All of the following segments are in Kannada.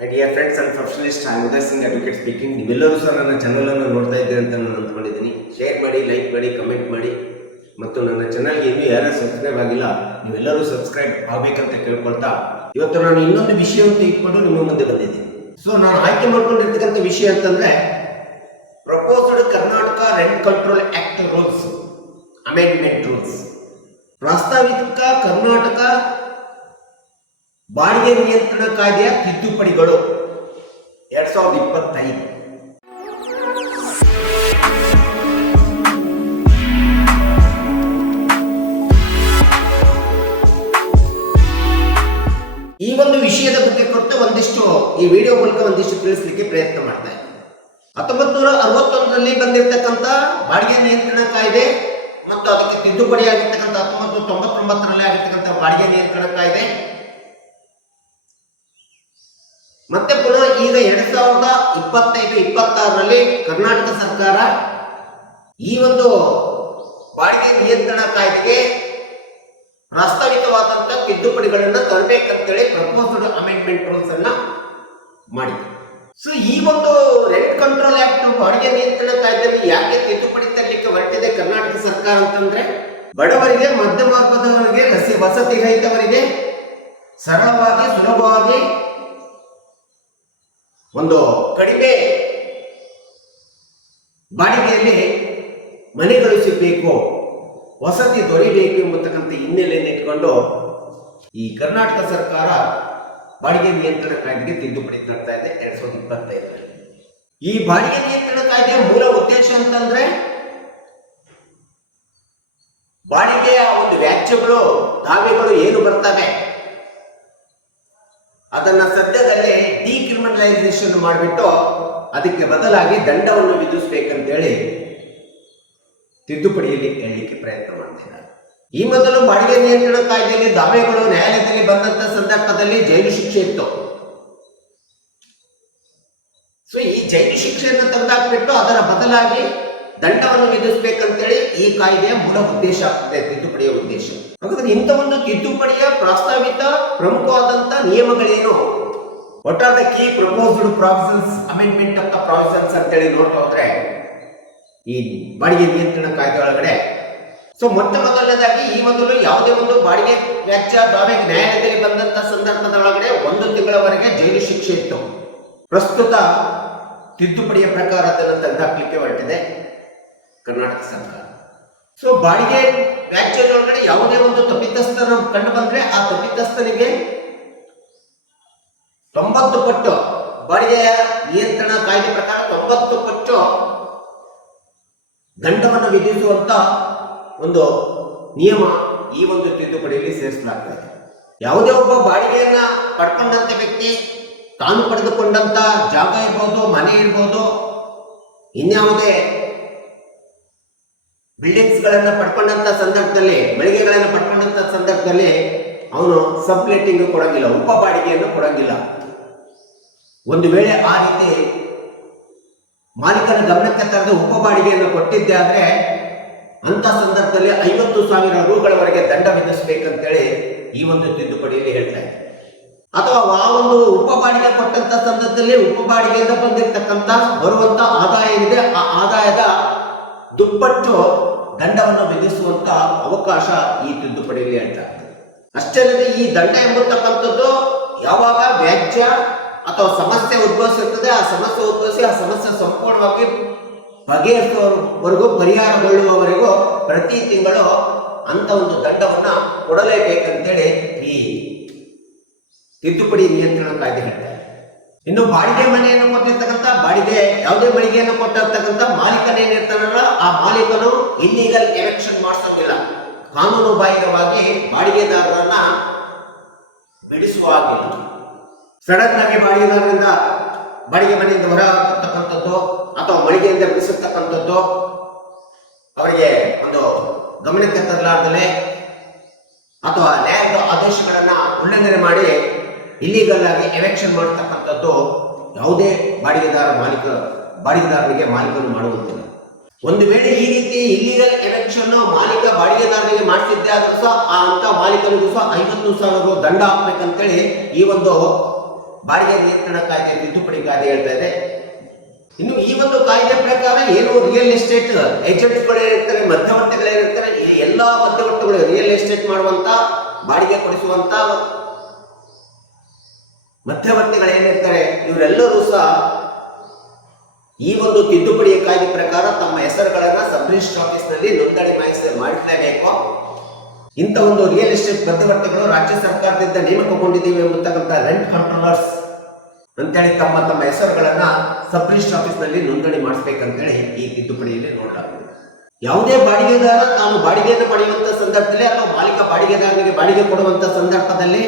My dear friends and professionalist Uday Singh advocate speaking. ನೀವೆಲ್ಲರೂ ಸಹ ನನ್ನ ಚಾನಲನ್ನು ನೋಡ್ತಾ ಇದ್ದೀರಿ ಅಂತ ನಾನು ಅಂದ್ಕೊಂಡಿದ್ದೀನಿ. ಶೇರ್ ಮಾಡಿ, ಲೈಕ್ ಮಾಡಿ, ಕಮೆಂಟ್ ಮಾಡಿ ಮತ್ತು ನನ್ನ ಚಾನಲ್ಗೆ ಇನ್ನೂ ಯಾರು ಸಬ್ಸ್ಕ್ರೈಬ್ ಆಗಿಲ್ಲ ನೀವೆಲ್ಲರೂ ಸಬ್ಸ್ಕ್ರೈಬ್ ಆಗಬೇಕಂತ ಕೇಳ್ಕೊಳ್ತಾ ಇವತ್ತು ನಾನು ಇನ್ನೊಂದು ವಿಷಯವನ್ನು ತೆಗೆದುಕೊಂಡು ನಿಮ್ಮ ಮುಂದೆ ಬಂದಿದ್ದೀನಿ. ಸೊ ನಾನು ಆಯ್ಕೆ ಮಾಡ್ಕೊಂಡಿರ್ತಕ್ಕಂಥ ವಿಷಯ ಅಂತಂದ್ರೆ proposed Karnataka rent control act rules amendment rules, ಪ್ರಸ್ತಾವಿತ ಕರ್ನಾಟಕ ಬಾಡಿಗೆ ನಿಯಂತ್ರಣ ಕಾಯ್ದೆಯ ತಿದ್ದುಪಡಿಗಳು 2025. ಈ ಒಂದು ವಿಷಯದ ಬಗ್ಗೆ ಕುರಿತು ಈ ವಿಡಿಯೋ ಮೂಲಕ ಒಂದಿಷ್ಟು ತಿಳಿಸಲಿಕ್ಕೆ ಪ್ರಯತ್ನ ಮಾಡ್ತಾ ಇದ್ದೀನಿ. 1961ರಲ್ಲಿ ಬಂದಿರತಕ್ಕಂಥ ಬಾಡಿಗೆ ನಿಯಂತ್ರಣ ಕಾಯ್ದೆ ಮತ್ತು ಅದಕ್ಕೆ ತಿದ್ದುಪಡಿ ಆಗಿರ್ತಕ್ಕಂಥ 1999ರಲ್ಲಿ ಆಗಿರ್ತಕ್ಕಂಥ ಬಾಡಿಗೆ ನಿಯಂತ್ರಣ ಕಾಯ್ದೆ ಮತ್ತೆ ಪುನಃ ಈಗ 2025-26ರಲ್ಲಿ ಕರ್ನಾಟಕ ಸರ್ಕಾರ ಈ ಒಂದು ಬಾಡಿಗೆ ನಿಯಂತ್ರಣ ಕಾಯ್ದೆಗೆ ಪ್ರಸ್ತಾವಿತವಾದಂತಹ ತಿದ್ದುಪಡಿಗಳನ್ನು ತರಬೇಕಂತೇಳಿ ಪ್ರಪೋಸ್ಡ್ ಅಮೆಂಡ್ಮೆಂಟ್ ರೂಲ್ಸ್ ಅನ್ನ ಮಾಡಿದೆ. ಸೊ ಈ ಒಂದು ರೆಂಟ್ ಕಂಟ್ರೋಲ್ ಆಕ್ಟ್ ಬಾಡಿಗೆ ನಿಯಂತ್ರಣ ಕಾಯ್ದೆಯಲ್ಲಿ ಯಾಕೆ ತಿದ್ದುಪಡಿ ತರಲಿಕ್ಕೆ ಹೊರಟಿದೆ ಕರ್ನಾಟಕ ಸರ್ಕಾರ ಅಂತಂದ್ರೆ, ಬಡವರಿಗೆ, ಮಧ್ಯಮ ವರ್ಗದವರಿಗೆ, ವಸತಿ ರಹಿತವರಿಗೆ ಸರಳವಾಗಿ, ಸುಲಭವಾಗಿ ಒಂದು ಕಡಿಮೆ ಬಾಡಿಗೆಯಲ್ಲಿ ಮನೆಗಳು ಸಿಗಬೇಕು, ವಸತಿ ದೊರೆಯಬೇಕು ಎಂಬತಕ್ಕಂಥ ಹಿನ್ನೆಲೆಯನ್ನು ಇಟ್ಕೊಂಡು ಈ ಕರ್ನಾಟಕ ಸರ್ಕಾರ ಬಾಡಿಗೆ ನಿಯಂತ್ರಣ ಕಾಯ್ದೆಗೆ ತಿದ್ದುಪಡಿ ತರ್ತಾ ಇದೆ 2025ರಲ್ಲಿ. ಈ ಬಾಡಿಗೆ ನಿಯಂತ್ರಣ ಕಾಯ್ದೆಯ ಮೂಲ ಉದ್ದೇಶ ಅಂತಂದ್ರೆ ಬಾಡಿಗೆಯ ಒಂದು ವ್ಯಾಜ್ಯಗಳು, ದಾವೆಗಳು ಏನು ಬರ್ತವೆ ಅದನ್ನ ಸದ್ಯದಲ್ಲೇ ಡಿಕ್ರಿಮಿನಲೈಸೇಷನ್ ಮಾಡಿಬಿಟ್ಟು ಅದಕ್ಕೆ ಬದಲಾಗಿ ದಂಡವನ್ನು ವಿಧಿಸಬೇಕಂತೇಳಿ ತಿದ್ದುಪಡಿಯಲ್ಲಿ ಹೇಳಲಿಕ್ಕೆ ಪ್ರಯತ್ನ ಮಾಡ್ತಿದ್ದಾರೆ. ಈ ಮೊದಲು ಬಾಡಿಗೆ ನಿಯಂತ್ರಣ ಕಾಯ್ದೆಯಲ್ಲಿ ದಾವೆಗಳು ನ್ಯಾಯಾಲಯದಲ್ಲಿ ಬಂದಂತ ಸಂದರ್ಭದಲ್ಲಿ ಜೈಲು ಶಿಕ್ಷೆ ಇತ್ತು. ಸೊ ಈ ಜೈಲು ಶಿಕ್ಷೆಯನ್ನು ತೆಗೆದಾಕ್ಬಿಟ್ಟು ಅದರ ಬದಲಾಗಿ ದಂಡವನ್ನು ವಿಧಿಸಬೇಕಂತೇಳಿ ಈ ಕಾಯ್ದೆಯ ಮೂಲ ಉದ್ದೇಶ ಆಗ್ತದೆ, ತಿದ್ದುಪಡಿಯ ಉದ್ದೇಶ. ಹಾಗಾದ್ರೆ ಇಂಥ ಒಂದು ತಿದ್ದುಪಡಿಯ ಪ್ರಸ್ತಾವಿತ ಪ್ರಮುಖವಾದಂತ ನಿಯಮಗಳೇನು, what are the key proposed provisions amendment of the provisions ಅಂತೇಳಿ ನೋಡ್ತಾ ಹೋದ್ರೆ ಈ ಬಾಡಿಗೆ ನಿಯಂತ್ರಣ ಕಾಯ್ದೆ ಒಳಗಡೆ ಸೊ ಮೊಟ್ಟ ಮೊದಲನೇದಾಗಿ ಈ ಮೊದಲು ಯಾವುದೇ ಒಂದು ಬಾಡಿಗೆ ವ್ಯಾಜ್ಯ ದಾವೆಗೆ ನ್ಯಾಯಾಲಯದಲ್ಲಿ ಬಂದಂತ ಸಂದರ್ಭದೊಳಗಡೆ 1 ತಿಂಗಳವರೆಗೆ ಜೈಲು ಶಿಕ್ಷೆ ಇತ್ತು. ಪ್ರಸ್ತುತ ತಿದ್ದುಪಡಿಯ ಪ್ರಕಾರ ಅದನ್ನು ತೆಗೆದುಹಾಕಲಿಕ್ಕೆ ಹೊರಟಿದೆ ಕರ್ನಾಟಕ ಸರ್ಕಾರ. ಸೊ ಬಾಡಿಗೆ ವ್ಯಾಜ್ಯದೊಳಗಡೆ ಯಾವುದೇ ಒಂದು ತಪ್ಪಿತಸ್ಥರು ಕಂಡು ಬಂದ್ರೆ ಆ ತಪ್ಪಿತಸ್ಥನಿಗೆ 90 ಪಟ್ಟು ಬಾಡಿಗೆಯ ನಿಯಂತ್ರಣ ಕಾಯ್ದೆ ಪ್ರಕಾರ 90 ಪಟ್ಟು ದಂಡವನ್ನು ವಿಧಿಸುವಂತ ಒಂದು ನಿಯಮ ಈ ಒಂದು ತಿದ್ದುಪಡಿಯಲ್ಲಿ ಸೇರಿಸಲಾಗ್ತದೆ. ಯಾವುದೇ ಒಬ್ಬ ಬಾಡಿಗೆಯನ್ನ ಪಡ್ಕೊಂಡಂತ ವ್ಯಕ್ತಿ ತಾನು ಪಡೆದುಕೊಂಡಂತ ಜಾಗ ಇರ್ಬೋದು, ಮನೆ ಇರ್ಬೋದು, ಇನ್ಯಾವುದೇ ಬಿಲ್ಡಿಂಗ್ಸ್ ಗಳನ್ನ ಪಡ್ಕೊಂಡಂತ ಸಂದರ್ಭದಲ್ಲಿ, ಮಳಿಗೆಗಳನ್ನ ಪಡ್ಕೊಂಡಂತ ಸಂದರ್ಭದಲ್ಲಿ ಅವನು ಸಬ್ಲೆಟ್ಟಿಂಗ್ ಕೊಡಂಗಿಲ್ಲ, ಉಪ ಬಾಡಿಗೆಯನ್ನು ಕೊಡಂಗಿಲ್ಲ. ಒಂದು ವೇಳೆ ಆ ರೀತಿ ಮಾಲೀಕನ ಗಮನಕ್ಕೆ ತರದ ಉಪ ಬಾಡಿಗೆಯನ್ನು ಕೊಟ್ಟಿದ್ದೆ ಆದ್ರೆ ಅಂತ ಸಂದರ್ಭದಲ್ಲಿ 50,000 ರೂಗಳವರೆಗೆ ದಂಡ ವಿಧಿಸಬೇಕಂತೇಳಿ ಈ ಒಂದು ತಿದ್ದುಪಡಿಯಲ್ಲಿ ಹೇಳ್ತಾ ಇದೆ. ಅಥವಾ ಆ ಒಂದು ಉಪ ಬಾಡಿಗೆ ಕೊಟ್ಟಂತ ಸಂದರ್ಭದಲ್ಲಿ ಉಪ ಬಾಡಿಗೆಯಿಂದ ಬಂದಿರತಕ್ಕಂತ ಬರುವಂತ ಆದಾಯ ಏನಿದೆ ಆ ಆದಾಯದ ದುಪ್ಪಟ್ಟು ದಂಡವನ್ನು ವಿಧಿಸುವಂತ ಅವಕಾಶ ಈ ತಿದ್ದುಪಡಿಯಲ್ಲಿ ಹೇಳ್ತಾ ಇದೆ. ಅಷ್ಟೇ ಅಲ್ಲದೆ ಈ ದಂಡ ಎಂಬತಕ್ಕಂಥದ್ದು ಯಾವಾಗ ವ್ಯಾಜ್ಯ ಅಥವಾ ಸಮಸ್ಯೆ ಉದ್ಭವಿಸುತ್ತದೆ, ಆ ಸಮಸ್ಯೆ ಉದ್ಭವಿಸಿ ಆ ಸಮಸ್ಯೆ ಸಂಪೂರ್ಣವಾಗಿ ಬಗೆಹರಿಸುವವರೆಗೂ, ಪರಿಹಾರಗೊಳ್ಳುವವರೆಗೂ ಪ್ರತಿ ತಿಂಗಳು ಅಂತ ಒಂದು ದಂಡವನ್ನ ಕೊಡಲೇಬೇಕಂತೇಳಿ ಈ ತಿದ್ದುಪಡಿ ನಿಯಂತ್ರಣ ಕಾಯ್ದೆ ಹೇಳ್ತಾರೆ. ಇನ್ನು ಬಾಡಿಗೆ ಮನೆಯನ್ನು ಕೊಟ್ಟಿರ್ತಕ್ಕಂಥ, ಬಾಡಿಗೆ ಯಾವುದೇ ಮಳಿಗೆಯನ್ನು ಕೊಟ್ಟಿರ್ತಕ್ಕಂಥ ಮಾಲೀಕನೇನಿರ್ತಾನಲ್ಲ ಆ ಮಾಲೀಕನು ಇಲ್ಲೀಗಲ್ ಎಲೆಕ್ಷನ್ ಮಾಡಿಸೋದಿಲ್ಲ. ಕಾನೂನು ಬಾಹಿರವಾಗಿ ಬಾಡಿಗೆದಾರರನ್ನ ಬಿಡಿಸುವ ಹಾಗಿಲ್ಲ. ಸಡನ್ ಆಗಿ ಬಾಡಿಗೆದಾರರಿಂದ ಬಾಡಿಗೆ ಮನೆಯಿಂದ ಹೊರ ಹಾಕತಕ್ಕಂಥದ್ದು ಅಥವಾ ಮಳಿಗೆಯಿಂದ ಬಿಡಿಸತಕ್ಕಂಥದ್ದು ಅವರಿಗೆ ಒಂದು ಗಮನಕ್ಕೆ ತರಲಾರ್ದಲೆ ಅಥವಾ ನ್ಯಾಯದ ಆದೇಶಗಳನ್ನ ಉಲ್ಲಂಘನೆ ಮಾಡಿ ಇಲ್ಲಿಗಲ್ ಆಗಿ ಎಲೆಕ್ಷನ್ ಮಾಡತಕ್ಕಂಥದ್ದು ಯಾವುದೇ ಬಾಡಿಗೆದಾರರಿಗೆ ಮಾಲೀಕರು ಮಾಡುವಂತಿಲ್ಲ. ಒಂದು ವೇಳೆ ಈ ರೀತಿ ಇಲ್ಲಿಗಲ್ ಎಲೆಕ್ಷನ್ ಮಾಲೀಕ ಬಾಡಿಗೆದಾರರಿಗೆ ಮಾಡಿಸಿದ್ದೆ ಆದ್ರೂ ಸಹ ಆ ಅಂತ ಮಾಲೀಕರಿಗೂ ಸಹ 50,000 ದಂಡ ಹಾಕ್ಬೇಕಂತೇಳಿ ಈ ಒಂದು ಬಾಡಿಗೆ ನಿಯಂತ್ರಣ ಕಾಯ್ದೆ ತಿದ್ದುಪಡಿ ಕಾಯ್ದೆ ಹೇಳ್ತಾ ಇದೆ. ಇನ್ನು ಈ ಒಂದು ಕಾಯ್ದೆ ಪ್ರಕಾರ ಏನು ರಿಯಲ್ ಎಸ್ಟೇಟ್ ಏಜೆಂಟ್ಗಳೇನಿರ್ತಾರೆ, ಮಧ್ಯವರ್ತಿಗಳೇನಿರ್ತಾರೆ, ಈ ಎಲ್ಲಾ ಮಧ್ಯವರ್ತಿಗಳು ರಿಯಲ್ ಎಸ್ಟೇಟ್ ಮಾಡುವಂತ, ಬಾಡಿಗೆ ಕೊಡಿಸುವಂತ ಮಧ್ಯವರ್ತಿಗಳೇನಿರ್ತಾರೆ ಇವರೆಲ್ಲರೂ ಸಹ ಈ ಒಂದು ತಿದ್ದುಪಡಿಯ ಕಾಯ್ದೆ ಪ್ರಕಾರ ತಮ್ಮ ಹೆಸರುಗಳನ್ನ ಸಬ್ ರಿಜಿಸ್ಟರ್ ಆಫೀಸ್ ನಲ್ಲಿ ನೋಂದಣಿ ಮಾಡಿಸಲೇಬೇಕು. ಇಂಥ ಒಂದು ರಿಯಲ್ ಎಸ್ಟೇಟ್ ಮಧ್ಯವರ್ತಿಗಳು ರಾಜ್ಯ ಸರ್ಕಾರದಿಂದ ನೇಮಕಗೊಂಡಿದ್ದೀವಿ ಎಂಬತಕ್ಕಂಥ ರೆಂಟ್ ಕಂಟ್ರೋಲರ್ಸ್ ಅಂತೇಳಿ ತಮ್ಮ ತಮ್ಮ ಹೆಸರುಗಳನ್ನ ಸಬ್ ರಿಜಿಸ್ಟರ್ ಆಫೀಸ್ ನಲ್ಲಿ ನೋಂದಣಿ ಮಾಡಿಸ್ಬೇಕಂತೇಳಿ ಈ ತಿದ್ದುಪಡಿಯಲ್ಲಿ ನೋಡಲಾಗಿದೆ. ಯಾವುದೇ ಬಾಡಿಗೆದಾರ ತಾನು ಬಾಡಿಗೆಯನ್ನು ಪಡೆಯುವಂತ ಸಂದರ್ಭದಲ್ಲಿ ಅಥವಾ ಮಾಲೀಕ ಬಾಡಿಗೆದಾರನಿಗೆ ಬಾಡಿಗೆ ಕೊಡುವಂತ ಸಂದರ್ಭದಲ್ಲಿ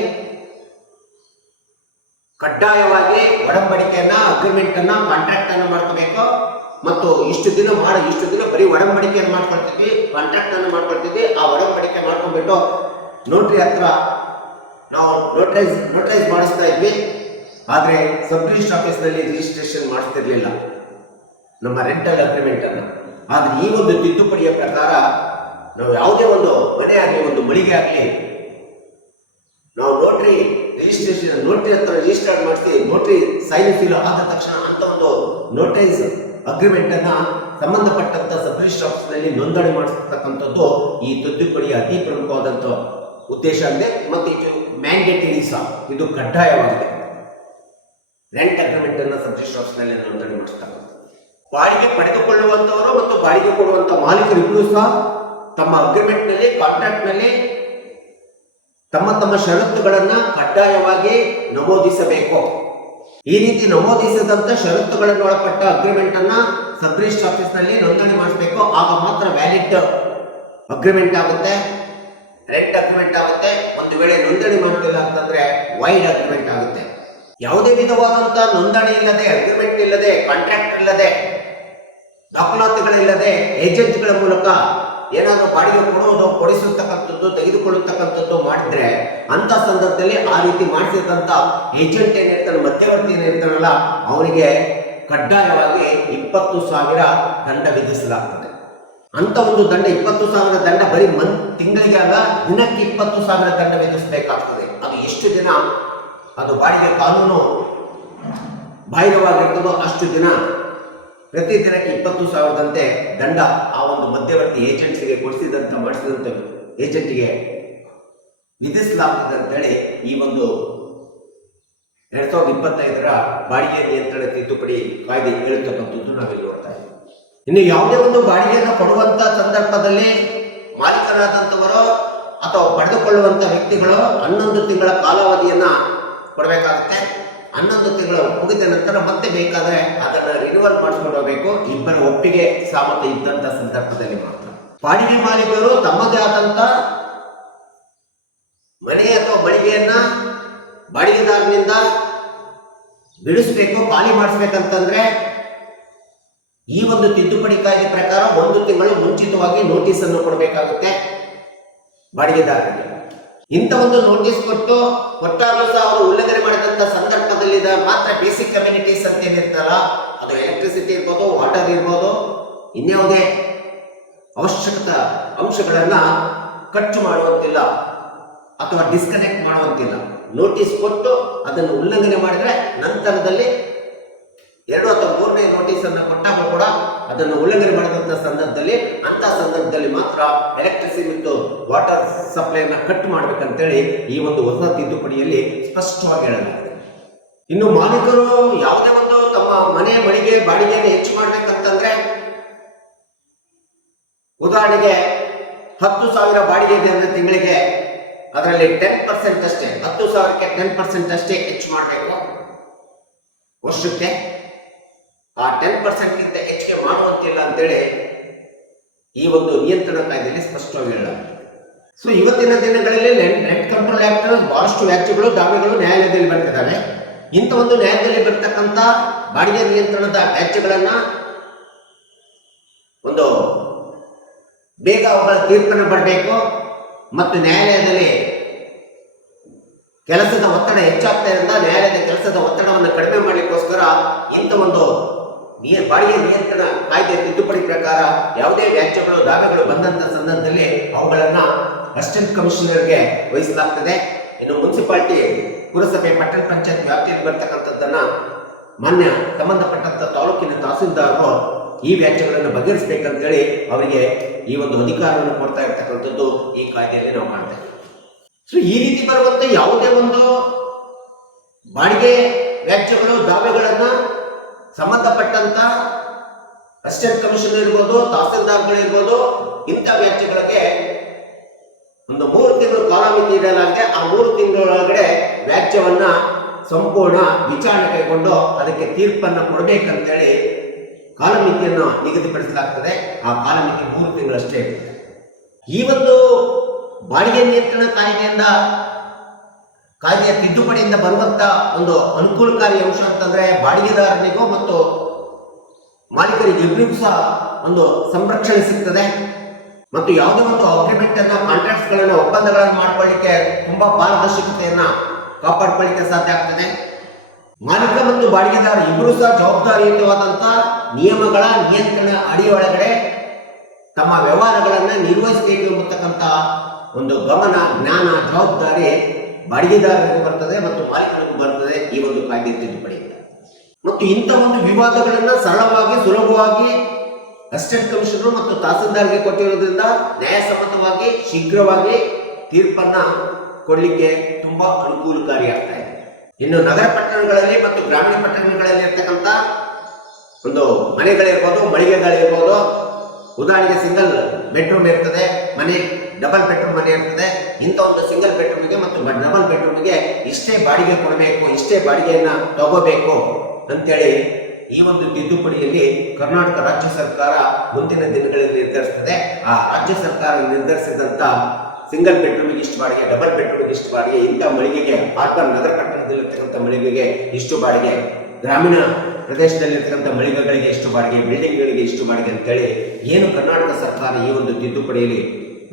ಕಡ್ಡಾಯವಾಗಿ ಒಡಂಬಡಿಕೆಯನ್ನ, ಅಗ್ರಿಮೆಂಟ್ ಅನ್ನ, ಕಾಂಟ್ರಾಕ್ಟ್ ಅನ್ನು ಮಾಡ್ಕೋಬೇಕು. ಮತ್ತು ಇಷ್ಟು ದಿನ ಬರೀ ಒಡಂಬಡಿಕೆಯನ್ನು ಮಾಡ್ಕೊಳ್ತಿದ್ವಿ, ಕಾಂಟ್ರಾಕ್ಟ್ ಅನ್ನು ಮಾಡ್ಕೊಳ್ತಿದ್ವಿ. ಆ ಒಡಂಬಡಿಕೆ ಮಾಡ್ಕೊಂಡ್ಬಿಟ್ಟು ನೋಟ್ರಿ ಹತ್ರ ನಾವು ನೋಟ್ರೈಸ್ ಮಾಡಿಸ್ತಾ ಇದ್ವಿ. ಆದ್ರೆ ಸಬ್ ರಿಜಿಸ್ಟರ್ ಆಫೀಸ್ ನಲ್ಲಿ ರಿಜಿಸ್ಟ್ರೇಷನ್ ಮಾಡಿಸ್ತಿರ್ಲಿಲ್ಲ ನಮ್ಮ ರೆಂಟಲ್ ಅಗ್ರಿಮೆಂಟ್ ಅನ್ನ. ಆದ್ರೆ ಈ ಒಂದು ತಿದ್ದುಪಡಿಯ ಪ್ರಕಾರ ನಾವು ಯಾವುದೇ ಒಂದು ಮನೆ ಆಗಲಿ, ಒಂದು ಮಳಿಗೆ ಆಗಲಿ, ನಾವು ನೋಟ್ರಿ ಹತ್ರ ರಿಜಿಸ್ಟರ್ ಮಾಡಿಸಿ ನೋಟ್ರಿ ಸೈನ್ ಸೀಲ್ ಆದ ತಕ್ಷಣ ಅಂತ ಒಂದು ನೋಟ್ರೈಸ್ ಅಗ್ರಿಮೆಂಟ್ ಅನ್ನ ಸಂಬಂಧಪಟ್ಟಂತ ಸಬ್ ರಿಜಿಸ್ಟರ್ ಆಫೀಸ್ ನಲ್ಲಿ ನೋಂದಣಿ ಮಾಡಿಸ್ತಕ್ಕಂಥದ್ದು ಈ ತಿದ್ದುಪಡಿಯ ಅತಿ ಪ್ರಮುಖವಾದಂತ ಉದ್ದೇಶ ಆಗಿದೆ. ಮತ್ತು ಇದು ಮ್ಯಾಂಡೇಟರಿ ಸಹ, ಇದು ಕಡ್ಡಾಯವಾಗಿದೆ. ರೆಂಟ್ ಅಗ್ರಿಮೆಂಟ್ ಅನ್ನ ಸಬ್ ರಿಜಿಸ್ಟರ್ ಆಫೀಸ್ ನಲ್ಲಿ ನೋಂದಣಿ ಮಾಡಿಸ್ತಕ್ಕಂಥ ಬಾಡಿಗೆ ಪಡೆದುಕೊಳ್ಳುವಂತವರು ಮತ್ತು ಬಾಡಿಗೆ ಕೊಡುವಂತ ಮಾಲೀಕರಿಬ್ಬರು ಸಹ ತಮ್ಮ ಅಗ್ರಿಮೆಂಟ್ ನಲ್ಲಿ, ಕಾಂಟ್ರಾಕ್ಟ್ ನಲ್ಲಿ ತಮ್ಮ ತಮ್ಮ ಷರತ್ತುಗಳನ್ನ ಕಡ್ಡಾಯವಾಗಿ ನಮೂದಿಸಬೇಕು. ಈ ರೀತಿ ನಮೂದಿಸಿದಂತ ಷರತ್ತುಗಳನ್ನು ಒಳಪಟ್ಟ ಅಗ್ರಿಮೆಂಟ್ ಅನ್ನ ಸಬ್ ರಿಜಿಸ್ಟರ್ ಆಫೀಸ್ ನಲ್ಲಿ ನೋಂದಣಿ ಮಾಡಿಸಬೇಕು. ಆಗ ಮಾತ್ರ ವ್ಯಾಲಿಡ್ ಅಗ್ರಿಮೆಂಟ್ ಆಗುತ್ತೆ, ರೆಂಟ್ ಅಗ್ರಿಮೆಂಟ್ ಆಗುತ್ತೆ. ಒಂದು ವೇಳೆ ನೋಂದಣಿ ಮಾಡುತ್ತಿಲ್ಲ ಅಂತಂದ್ರೆ ವೈಡ್ ಅಗ್ರಿಮೆಂಟ್ ಆಗುತ್ತೆ. ಯಾವುದೇ ವಿಧವಾದಂತ ನೋಂದಣಿ ಇಲ್ಲದೆ, ಅಗ್ರಿಮೆಂಟ್ ಇಲ್ಲದೆ, ಕಾಂಟ್ರಾಕ್ಟ್ ಇಲ್ಲದೆ, ದಾಖಲಾತಿಗಳಿಲ್ಲದೆ ಏಜೆಂಟ್ಗಳ ಮೂಲಕ ಏನಾದರೂ ಬಾಡಿಗೆ ಕೊಡುವುದು, ಕೊಡಿಸತಕ್ಕಂಥದ್ದು, ತೆಗೆದುಕೊಳ್ಳತಕ್ಕಂಥದ್ದು ಮಾಡಿದ್ರೆ ಅಂತ ಸಂದರ್ಭದಲ್ಲಿ ಆ ರೀತಿ ಮಾಡಿಸಿದಂತ ಏಜೆಂಟ್ ಏನಿರ್ತಾನೆ, ಮಧ್ಯವರ್ತಿ ಏನಿರ್ತಾನಲ್ಲ, ಅವನಿಗೆ ಕಡ್ಡಾಯವಾಗಿ 20,000 ದಂಡ ವಿಧಿಸಲಾಗ್ತದೆ. ಅಂತ ಒಂದು ದಂಡ 20,000 ದಂಡ ಬರೀ ತಿಂಗಳಿಗೆ ಅಲ್ಲ, ದಿನಕ್ಕೆ 20,000 ದಂಡ ವಿಧಿಸಬೇಕಾಗ್ತದೆ. ಅದು ಎಷ್ಟು ದಿನ ಅದು ಬಾಡಿಗೆ ಕಾನೂನು ಬಾಹಿರವಾಗಿರ್ತದೋ ಅಷ್ಟು ದಿನ ಪ್ರತಿ ದಿನಕ್ಕೆ 20,000ದಂತೆ ದಂಡ ಆ ಒಂದು ಮಧ್ಯವರ್ತಿ ಏಜೆಂಟ್ಸ್ಗೆ ಮಾಡಿಸಿದಂತ ಏಜೆಂಟ್ಗೆ ವಿಧಿಸಲಾಗ್ತದೆ ಅಂತೇಳಿ ಈ ಒಂದು 2025ರ ಬಾಡಿಗೆ ನಿಯಂತ್ರಣ ತಿದ್ದುಪಡಿ ಕಾಯ್ದೆ ಹೇಳಿರ್ತಕ್ಕಂಥದ್ದು ನಾವಿಲ್ಲಿ ನೋಡ್ತಾ ಇದ್ದೀವಿ. ಇನ್ನು ಯಾವುದೇ ಒಂದು ಬಾಡಿಗೆಯನ್ನು ಕೊಡುವಂತ ಸಂದರ್ಭದಲ್ಲಿ ಮಾಲೀಕರಾದಂಥವರು ಅಥವಾ ಪಡೆದುಕೊಳ್ಳುವಂತ ವ್ಯಕ್ತಿಗಳು 11 ತಿಂಗಳ ಕಾಲಾವಧಿಯನ್ನ ಕೊಡಬೇಕಾಗುತ್ತೆ. 11 ತಿಂಗಳು ಮುಗಿದ ನಂತರ ಮತ್ತೆ ಬೇಕಾದ್ರೆ ಅದನ್ನ ರಿನ್ಯೂವಲ್ ಮಾಡಿಸ್ಕೊಂಡು ಹೋಗಬೇಕು, ಇಬ್ಬರ ಒಪ್ಪಿಗೆ ಸಾಮರ್ಥ್ಯ ಇದ್ದಂತ ಸಂದರ್ಭದಲ್ಲಿ ಮಾತ್ರ. ಬಾಡಿಗೆ ಮಾಲೀಕರು ತಮ್ಮದೇ ಆದಂತ ಮನೆ ಅಥವಾ ಮಳಿಗೆಯನ್ನ ಬಾಡಿಗೆದಾರನಿಂದ ಬಿಡಿಸಬೇಕು, ಖಾಲಿ ಮಾಡಿಸ್ಬೇಕಂತಂದ್ರೆ ಈ ಒಂದು ತಿದ್ದುಪಡಿ ಕಾಯ್ದೆ ಪ್ರಕಾರ 1 ತಿಂಗಳು ಮುಂಚಿತವಾಗಿ ನೋಟಿಸ್ ಅನ್ನು ಕೊಡಬೇಕಾಗುತ್ತೆ ಬಾಡಿಗೆದಾರರಿಗೆ. ಇಂಥ ಒಂದು ನೋಟಿಸ್ ಕೊಟ್ಟಾಗಲೂ ಸಹ ಅವರು ಉಲ್ಲಂಘನೆ ಮಾಡಿದಂತ ಸಂದರ್ಭದಲ್ಲಿ ಮಾತ್ರ ಬೇಸಿಕ್ ಕಮ್ಯುನಿಟೀಸ್ ಅಂತ ಏನಿರ್ತಲ್ಲ, ಅದು ಎಲೆಕ್ಟ್ರಿಸಿಟಿ ಇರ್ಬೋದು, ವಾಟರ್ ಇರ್ಬೋದು, ಇನ್ಯಾವುದೇ ಅವಶ್ಯಕತೆ ಅಂಶಗಳನ್ನ ಖರ್ಚು ಮಾಡುವಂತಿಲ್ಲ ಅಥವಾ ಡಿಸ್ಕನೆಕ್ಟ್ ಮಾಡುವಂತಿಲ್ಲ. ನೋಟಿಸ್ ಕೊಟ್ಟು ಅದನ್ನು ಉಲ್ಲಂಘನೆ ಮಾಡಿದ್ರೆ ನಂತರದಲ್ಲಿ 2 ಅಥವಾ 3ನೇ ನೋಟಿಸ್ ಅನ್ನು ಕೊಟ್ಟಾಗ ಕೂಡ ಅದನ್ನು ಉಲ್ಲಂಘನೆ ಮಾಡಿದಂತ ಸಂದರ್ಭದಲ್ಲಿ ಮಾತ್ರ ಎಲೆಕ್ಟ್ರಿಸಿಟಿ ಮತ್ತು ವಾಟರ್ ಸಪ್ಲೈನ ಕಟ್ ಮಾಡ್ಬೇಕಂತೇಳಿ ಈ ಒಂದು ಹೊಸ ತಿದ್ದುಪಡಿಯಲ್ಲಿ ಸ್ಪಷ್ಟವಾಗಿ ಹೇಳಲಾಗಿದೆ. ಇನ್ನು ಮಾಲೀಕರು ಯಾವುದೇ ಒಂದು ತಮ್ಮ ಮನೆ ಮಳಿಗೆ ಬಾಡಿಗೆಯನ್ನು ಹೆಚ್ಚು ಮಾಡ್ಬೇಕಂತಂದ್ರೆ, ಉದಾಹರಣೆಗೆ 10,000 ಬಾಡಿಗೆ ಇದೆ ಅಂದ್ರೆ ತಿಂಗಳಿಗೆ ಅದರಲ್ಲಿ 10% ಅಷ್ಟೇ, 10,000ಕ್ಕೆ 10% ಅಷ್ಟೇ ಹೆಚ್ಚು ಮಾಡಬೇಕು ವರ್ಷಕ್ಕೆ. ಆ 10%ಗಿಂತ ಹೆಚ್ಚಿಗೆ ಮಾಡುವಂತಿಲ್ಲ ಅಂತೇಳಿ ಈ ಒಂದು ನಿಯಂತ್ರಣ ಕಾಯ್ದೆಯಲ್ಲಿ ಸ್ಪಷ್ಟವಾಗಿ ಹೇಳಲಾಗಿದೆ. ಸೊ ಇವತ್ತಿನ ದಿನಗಳಲ್ಲಿ ರೆಂಟ್ ಕಂಟ್ರೋಲ್ ಆಕ್ಟ್ ಬಹಳಷ್ಟು ವ್ಯಾಜ್ಯಗಳು, ದಾವೆಗಳು ನ್ಯಾಯಾಲಯದಲ್ಲಿ ಬರ್ತಿದ್ದಾವೆ. ಇಂಥ ಒಂದು ನ್ಯಾಯಾಲಯದಲ್ಲಿ ಬರ್ತಕ್ಕಂಥ ಬಾಡಿಗೆ ನಿಯಂತ್ರಣದ ವ್ಯಾಜ್ಯಗಳನ್ನ ಒಂದು ಬೇಗ ಅವುಗಳ ತೀರ್ಪನ್ನು ಬರಬೇಕು ಮತ್ತು ನ್ಯಾಯಾಲಯದಲ್ಲಿ ಕೆಲಸದ ಒತ್ತಡ ಹೆಚ್ಚಾಗ್ತಾ ಇರೋದ್ರಿಂದ ನ್ಯಾಯಾಲಯದ ಕೆಲಸದ ಒತ್ತಡವನ್ನು ಕಡಿಮೆ ಮಾಡಲಿಕ್ಕೋಸ್ಕರ ಇಂಥ ಒಂದು ಬಾಡಿಗೆ ನಿಯಂತ್ರಣ ಕಾಯ್ದೆ ತಿದ್ದುಪಡಿ ಪ್ರಕಾರ ಯಾವುದೇ ವ್ಯಾಜ್ಯಗಳು, ದಾವೆಗಳು ಬಂದಂತ ಸಂದರ್ಭದಲ್ಲಿ ಅವುಗಳನ್ನ ಅಸಿಸ್ಟೆಂಟ್ ಕಮಿಷನರ್ಗೆ ವಹಿಸಲಾಗ್ತದೆ. ಇನ್ನು ಮುನ್ಸಿಪಾಲಿಟಿ ಪುರಸಭೆ ಪಟ್ಟಣ ಪಂಚಾಯತ್ ವ್ಯಾಪ್ತಿಯಲ್ಲಿ ಬರ್ತಕ್ಕಂಥದ್ದನ್ನ ಮಾನ್ಯ ಸಂಬಂಧಪಟ್ಟಂತ ತಾಲೂಕಿನ ತಹಸೀಲ್ದಾರರು ಈ ವ್ಯಾಜ್ಯಗಳನ್ನು ಬಗೆಹರಿಸಬೇಕಂತೇಳಿ ಅವರಿಗೆ ಈ ಒಂದು ಅಧಿಕಾರವನ್ನು ಕೊಡ್ತಾ ಇರ್ತಕ್ಕಂಥದ್ದು ಈ ಕಾಯ್ದೆಯಲ್ಲಿ ನಾವು ಕಾಣ್ತೇವೆ. ಸೊ ಈ ರೀತಿ ಬರುವಂತ ಯಾವುದೇ ಒಂದು ಬಾಡಿಗೆ ವ್ಯಾಜ್ಯಗಳು ದಾವೆಗಳನ್ನ ಸಂಬಂಧಪಟ್ಟಂತ ಅಸಿಸ್ಟೆಂಟ್ ಕಮಿಷನರ್ ಇರ್ಬೋದು, ತಹಸೀಲ್ದಾರ್ಗಳಿರ್ಬೋದು, ಇಂಥ ವ್ಯಾಜ್ಯಗಳಿಗೆ ಒಂದು 3 ತಿಂಗಳು ಕಾಲಮಿತಿ ಇಡಲಾಗಿದೆ. ಆ 3 ತಿಂಗಳೊಳಗಡೆ ವ್ಯಾಜ್ಯವನ್ನ ಸಂಪೂರ್ಣ ವಿಚಾರಣೆ ಕೈಗೊಂಡು ಅದಕ್ಕೆ ತೀರ್ಪನ್ನ ಕೊಡಬೇಕಂತೇಳಿ ಕಾಲಮಿತಿಯನ್ನು ನಿಗದಿಪಡಿಸಲಾಗ್ತದೆ. ಆ ಕಾಲಮಿತಿ 3 ತಿಂಗಳಷ್ಟೇ ಇರ್ತದೆ. ಈ ಒಂದು ಬಾಡಿಗೆ ನಿಯಂತ್ರಣ ಕಾಯ್ದೆಯ ತಿದ್ದುಪಡಿಯಿಂದ ಬರುವಂತ ಒಂದು ಅನುಕೂಲಕಾರಿ ಅಂಶ ಅಂತಂದ್ರೆ ಬಾಡಿಗೆದಾರನಿಗೂ ಮತ್ತು ಮಾಲೀಕರಿಗೆ ಇಬ್ಬರಿಗೂ ಸಹ ಒಂದು ಸಂರಕ್ಷಣೆ ಸಿಗ್ತದೆ ಮತ್ತು ಯಾವುದೇ ಒಂದು ಅಗ್ರಿಮೆಂಟ್ ಅನ್ನ ಕಾಂಟ್ರಾಕ್ಟ್ಸ್ ಗಳನ್ನ ಒಪ್ಪಂದಗಳನ್ನು ಮಾಡ್ಕೊಳ್ಳಿಕ್ಕೆ ತುಂಬಾ ಪಾರದರ್ಶಕತೆಯನ್ನ ಕಾಪಾಡಿಕೊಳ್ಳಿಕ್ಕೆ ಸಾಧ್ಯ ಆಗ್ತದೆ. ಮಾಲೀಕ ಮತ್ತು ಬಾಡಿಗೆದಾರ ಇಬ್ಬರು ಸಹ ಜವಾಬ್ದಾರಿಯುತವಾದಂತಹ ನಿಯಮಗಳ ನಿಯಂತ್ರಣ ಅಡಿಯೊಳಗಡೆ ತಮ್ಮ ವ್ಯವಹಾರಗಳನ್ನ ನಿರ್ವಹಿಸಬೇಕು ಎಂಬತಕ್ಕಂತ ಒಂದು ಗಮನ, ಜ್ಞಾನ, ಜವಾಬ್ದಾರಿ ಬಾಡಿಗೆದಾರರಿಗೂ ಬರ್ತದೆ ಮತ್ತು ಮಾಲೀಕರಿಗೂ ಬರ್ತದೆ ಈ ಒಂದು ಕಾಯ್ದೆ ತಿದ್ದುಪಡಿಯಿಂದ. ಮತ್ತು ಇಂಥ ಒಂದು ವಿವಾದಗಳನ್ನ ಸರಳವಾಗಿ, ಸುಲಭವಾಗಿ ಅಸಿಸ್ಟೆಂಟ್ ಕಮಿಷನರ್ ಮತ್ತು ತಹಸೀಲ್ದಾರ್ಗೆ ಕೊಟ್ಟಿರೋದ್ರಿಂದ ನ್ಯಾಯಸಮ್ಮತವಾಗಿ ಶೀಘ್ರವಾಗಿ ತೀರ್ಪನ್ನ ಕೊಡಲಿಕ್ಕೆ ತುಂಬಾ ಅನುಕೂಲಕಾರಿಯಾಗ್ತಾ ಇದೆ. ಇನ್ನು ನಗರ ಪಟ್ಟಣಗಳಲ್ಲಿ ಮತ್ತು ಗ್ರಾಮೀಣ ಪಟ್ಟಣಗಳಲ್ಲಿ ಇರ್ತಕ್ಕಂಥ ಒಂದು ಮನೆಗಳಿರ್ಬೋದು, ಮಳಿಗೆಗಳಿರ್ಬೋದು, ಉದಾಹರಣೆಗೆ ಸಿಂಗಲ್ ಬೆಡ್ರೂಮ್ ಇರ್ತದೆ, ಮನೆ ಡಬಲ್ ಬೆಡ್ರೂಮ್ ಮನೆ ಇರ್ತದೆ. ಇಂಥ ಒಂದು ಸಿಂಗಲ್ ಬೆಡ್ರೂಮ್ಗೆ ಮತ್ತು ಡಬಲ್ ಬೆಡ್ರೂಮ್ಗೆ ಇಷ್ಟೇ ಬಾಡಿಗೆ ಕೊಡಬೇಕು, ಇಷ್ಟೇ ಬಾಡಿಗೆಯನ್ನ ತಗೋಬೇಕು ಅಂತೇಳಿ ಈ ಒಂದು ತಿದ್ದುಪಡಿಯಲ್ಲಿ ಕರ್ನಾಟಕ ರಾಜ್ಯ ಸರ್ಕಾರ ಮುಂದಿನ ದಿನಗಳಲ್ಲಿ ನಿರ್ಧರಿಸುತ್ತದೆ. ಆ ರಾಜ್ಯ ಸರ್ಕಾರ ನಿರ್ಧರಿಸಿದಂತ ಸಿಂಗಲ್ ಬೆಡ್ರೂಮ್ಗೆ ಇಷ್ಟು ಬಾಡಿಗೆ, ಡಬಲ್ ಬೆಡ್ರೂಮ್ಗೆ ಇಷ್ಟು ಬಾಡಿಗೆ, ಇಂಥ ಮಳಿಗೆಗೆ ಅರ್ಬನ್ ನಗರ ಪಟ್ಟಣದಲ್ಲಿರ್ತಕ್ಕಂಥ ಮಳಿಗೆಗೆ ಇಷ್ಟು ಬಾಡಿಗೆ, ಗ್ರಾಮೀಣ ಪ್ರದೇಶದಲ್ಲಿರ್ತಕ್ಕಂಥ ಮಳಿಗೆಗಳಿಗೆ ಇಷ್ಟು ಬಾಡಿಗೆ, ಬಿಲ್ಡಿಂಗ್ಗಳಿಗೆ ಇಷ್ಟು ಬಾಡಿಗೆ ಅಂತೇಳಿ ಏನು ಕರ್ನಾಟಕ ಸರ್ಕಾರ ಈ ಒಂದು ತಿದ್ದುಪಡಿಯಲ್ಲಿ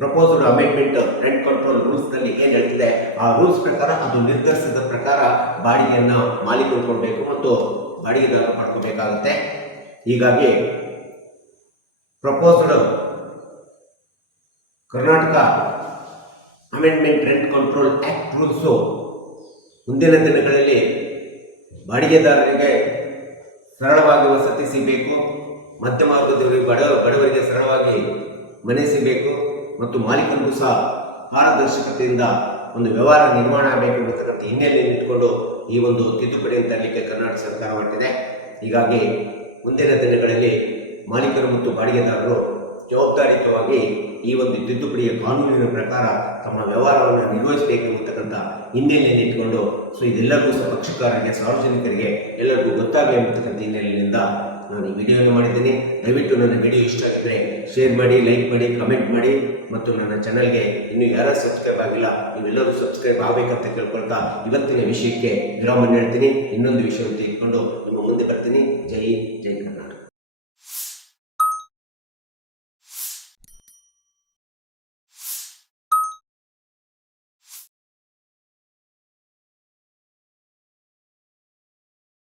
proposed amendment rent control rules ನಲ್ಲಿ ಏನ್ ಹೇಳ್ತಿದೆ ಆ ರೂಲ್ಸ್ ಪ್ರಕಾರ ಅದು ನಿರ್ಧರಿಸಿದ ಪ್ರಕಾರ ಬಾಡಿಗೆಯನ್ನ ಮಾಲೀಕರು ಕೊಡಬೇಕು ಮತ್ತು ಬಾಡಿಗೆದಾರರು ಪಡ್ಕೋಬೇಕಾಗುತ್ತೆ. ಹೀಗಾಗಿ proposed Karnataka amendment rent control act rules ಮುಂದಿನ ದಿನಗಳಲ್ಲಿ ಬಾಡಿಗೆದಾರರಿಗೆ ಸರಳವಾಗಿ ವಸತಿ ಸಿಗಬೇಕು, ಮಧ್ಯಮ ವರ್ಗದವರಿಗೆ ಬಡವರಿಗೆ ಸರಳವಾಗಿ ಮನೆ ಸಿಗಬೇಕು ಮತ್ತು ಮಾಲೀಕರಿಗೂ ಸಹ ಪಾರದರ್ಶಕತೆಯಿಂದ ಒಂದು ವ್ಯವಹಾರ ನಿರ್ಮಾಣ ಆಗಬೇಕು ಎಂಬತಕ್ಕಂಥ ಹಿನ್ನೆಲೆಯಲ್ಲಿ ಇಟ್ಕೊಂಡು ಈ ಒಂದು ತಿದ್ದುಪಡಿಯನ್ನು ತರಲಿಕ್ಕೆ ಕರ್ನಾಟಕ ಸರ್ಕಾರ ಹೊರಟಿದೆ. ಹೀಗಾಗಿ ಮುಂದಿನ ದಿನಗಳಲ್ಲಿ ಮಾಲೀಕರು ಮತ್ತು ಬಾಡಿಗೆದಾರರು ಜವಾಬ್ದಾರಿಯುತವಾಗಿ ಈ ಒಂದು ತಿದ್ದುಪಡಿಯ ಕಾನೂನಿನ ಪ್ರಕಾರ ತಮ್ಮ ವ್ಯವಹಾರವನ್ನು ನಿರ್ವಹಿಸಬೇಕೆಂಬತಕ್ಕಂಥ ಹಿನ್ನೆಲೆಯಲ್ಲಿ ಇಟ್ಕೊಂಡು ಇದೆಲ್ಲರಿಗೂ ಸಹ ಪಕ್ಷಕಾರರಿಗೆ, ಸಾರ್ವಜನಿಕರಿಗೆ ಎಲ್ಲರಿಗೂ ಗೊತ್ತಾಗಲಿ ಎಂಬತಕ್ಕಂಥ ಹಿನ್ನೆಲೆಯಿಂದ ನಾನು ಈ ವಿಡಿಯೋನ ಮಾಡಿದ್ದೀನಿ. ದಯವಿಟ್ಟು ನನ್ನ ವಿಡಿಯೋ ಇಷ್ಟ ಆಗಿದ್ರೆ ಶೇರ್ ಮಾಡಿ, ಲೈಕ್ ಮಾಡಿ, ಕಮೆಂಟ್ ಮಾಡಿ ಮತ್ತು ನನ್ನ ಚಾನಲ್ಗೆ ಇನ್ನೂ ಯಾರು ಸಬ್ಸ್ಕ್ರೈಬ್ ಆಗಿಲ್ಲ ನೀವೆಲ್ಲರೂ ಸಬ್ಸ್ಕ್ರೈಬ್ ಆಗಬೇಕಂತ ಕೇಳ್ಕೊಳ್ತಾ ಇವತ್ತಿನ ವಿಷಯಕ್ಕೆ ವಿರಾಮ ಹೇಳ್ತೀನಿ. ಇನ್ನೊಂದು ವಿಷಯವನ್ನು ತೆಗೆದುಕೊಂಡು ನಿಮ್ಮ ಮುಂದೆ ಬರ್ತೀನಿ. ಜೈ ಕರ್ನಾಟಕ.